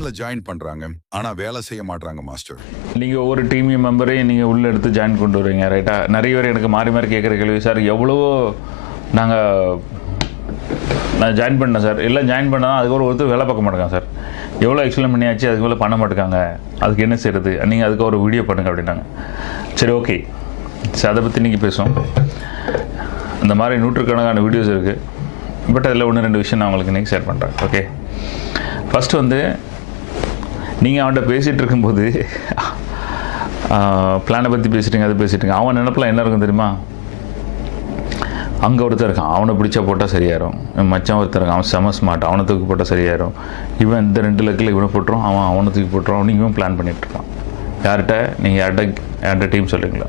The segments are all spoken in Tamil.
டீம்ல ஜாயின் பண்றாங்க, ஆனா வேலை செய்ய மாட்டாங்க மாஸ்டர். நீங்கள் ஒரு டீம் மெம்பரையும் நீங்கள் உள்ளே எடுத்து ஜாயின் கொண்டு வருவீங்க, ரைட்டா? நிறைய பேர் எனக்கு மாறி மாறி கேட்குற கேள்வி, சார் எவ்வளவோ நான் ஜாயின் பண்ணேன் சார், எல்லாம் ஜாயின் பண்ணால் அதுக்கு ஒருத்தர் வேலை பார்க்க மாட்டேங்க சார், எவ்வளோ எக்ஸ்பிளைன் பண்ணியாச்சு அதுக்கு மேலே பண்ண மாட்டேங்காங்க, அதுக்கு என்ன செய்கிறது, நீங்கள் அதுக்கு ஒரு வீடியோ பண்ணுங்க அப்படின்னாங்க. சரி, ஓகே, சரி, அதை பற்றி நீங்கள் பேசுவோம். இந்த மாதிரி நூற்றுக்கணக்கான வீடியோஸ் இருக்குது. பட் அதில் 1-2 விஷயம் நான் உங்களுக்கு இன்றைக்கி ஷேர் பண்ணுறேன். ஓகே, ஃபஸ்ட்டு வந்து நீங்கள் அவன்கிட்ட பேசிகிட்டு இருக்கும்போது பிளானை பற்றி பேசிட்டீங்க, அதை பேசிட்டீங்க, அவன் நினைப்பெல்லாம் என்ன இருக்கும் தெரியுமா? அங்கே ஒருத்தர் இருக்கான், அவனை பிடிச்சா போட்டால் சரியாயிரும், மச்சான் ஒருத்தர் இருக்கான், அவன் செம ஸ்மார்ட், அவனை தூக்கி போட்டால் சரியாயிரும், இவன் இந்த 2 லக்கில் இவனை போட்டுரும், அவனை தூக்கி போட்டுரும் அப்படின்னு இவன் பிளான் பண்ணிகிட்ருக்கான். யார்கிட்ட? நீங்கள் யார்கிட்ட டீம் சொல்லுங்களா?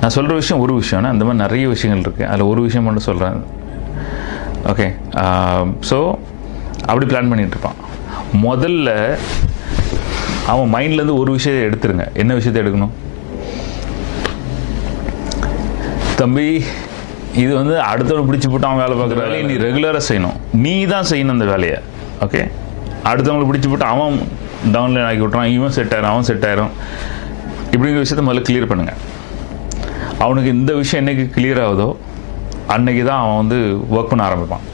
நான் சொல்கிற விஷயம் ஒரு விஷயம்னா அந்த மாதிரி நிறைய விஷயங்கள் இருக்குது, அதில் ஒரு விஷயம் மட்டும் சொல்கிறேன். ஓகே, ஸோ அப்படி பிளான் பண்ணிகிட்ருப்பான். முதல்ல அவன் மைண்ட்லேருந்து ஒரு விஷயத்தை எடுத்துருங்க. என்ன விஷயத்தை எடுக்கணும்? தம்பி, இது வந்து அடுத்தவனை பிடிச்சி போட்டு அவன் வேலை பார்க்குற வேலையை நீ ரெகுலராக செய்யணும், நீ தான் செய்யணும் அந்த வேலையை. ஓகே, அடுத்தவங்களை பிடிச்சி போட்டு அவன் டவுன்லைன் ஆக்கி விட்றான், இவன் செட் ஆயிரும், அவன் செட் ஆயிரும், இப்படிங்கிற விஷயத்த முதல்ல கிளியர் பண்ணுங்கள். அவனுக்கு இந்த விஷயம் என்றைக்கு கிளியர் ஆகுதோ அன்றைக்கி தான் அவன் வந்து ஒர்க் பண்ண ஆரம்பிப்பான்.